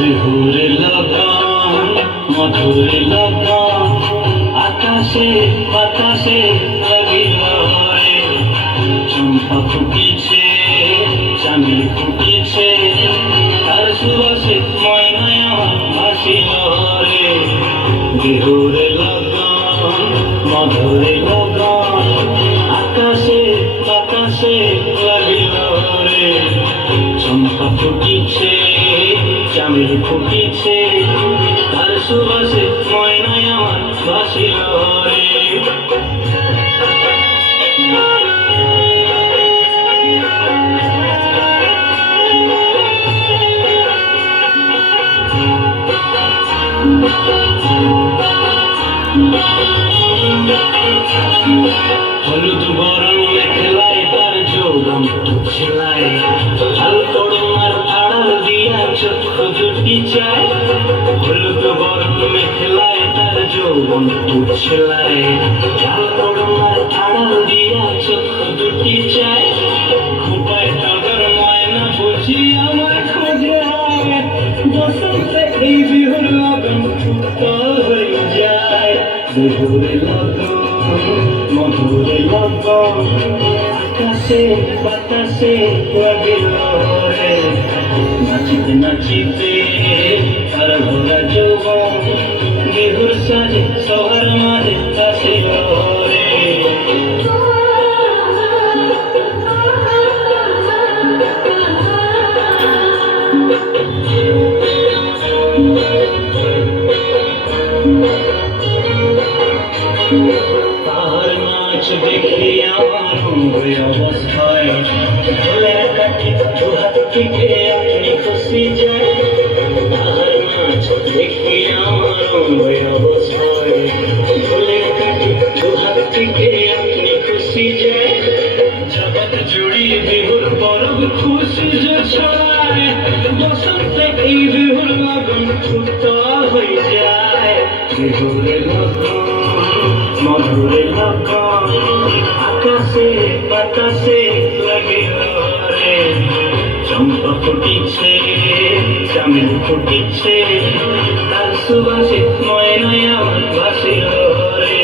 বিহুরে লগন মধুরে লগন আকাশে বাতাসে লাগিল রে চম্পা ফুটিছে চাঁদি ফুটিছে তার সুবাসে ময়নায় ভাসিল রে বিহুরে লগন মধুরে লগন আকাশে বাতাসে লাগিল রে চম্পা ফুটিছে চাঁদি ফুটিছে তার সুবাসে ময়নায় আমার ভাসিল রে হলুদ বরণ মেখলায় তার যৌবন ছেলায় ঝাল পড়ুমার আড়াল দিয়া চক্ষু জুটি চায় হলুদ বরণ মেখলায় তার যৌবন ছেলায় ঝাল পড়ুমার আড়াল দিয়া চক্ষু জুটি চায় খুপায় টাকার ময়না বুঝি আমার খোঁজে বসন্তে এই বিহুর লগন হয়ে যায় বিহুরে লগন মধুরে লগন আকাশে বাতাসে লাগিল রে নাচিতে নাচিতে তার ভরা যৌবন বিহুর সাজে সবার মাঝে আসিল রে তার নাচ দেখি আমার অবস্থায় ঢোলের কাঠি দুহাত থেকে আপনি খুশি যায় তার নাচ দেখি আমার অবস্থায় ঢোলের কাঠি দুহাত থেকে আপনি খুশি যায় জগৎ জুড়িয়ে বিহুর পরব খুশি যে ছড়ায় বসন্তে এই বিহুর লগন ফুটা হয়ে যায় বিহুরে লগন মধুরে লগন আকাশে বাতাসে লাগিল রে চম্পা ফুটিছে চামেল ফুটিছে তার সুবাসে ময়নায় আমার ভাসিল রে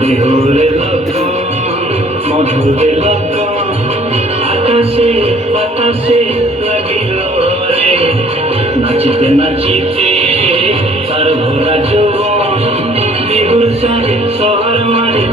বিহুরে লগন মধুরে লগন আকাশে বাতাসে লাগিল রে নাচিতে নাচিতে তার ভরা যৌবন বিহুর সাজে সবার মাঝে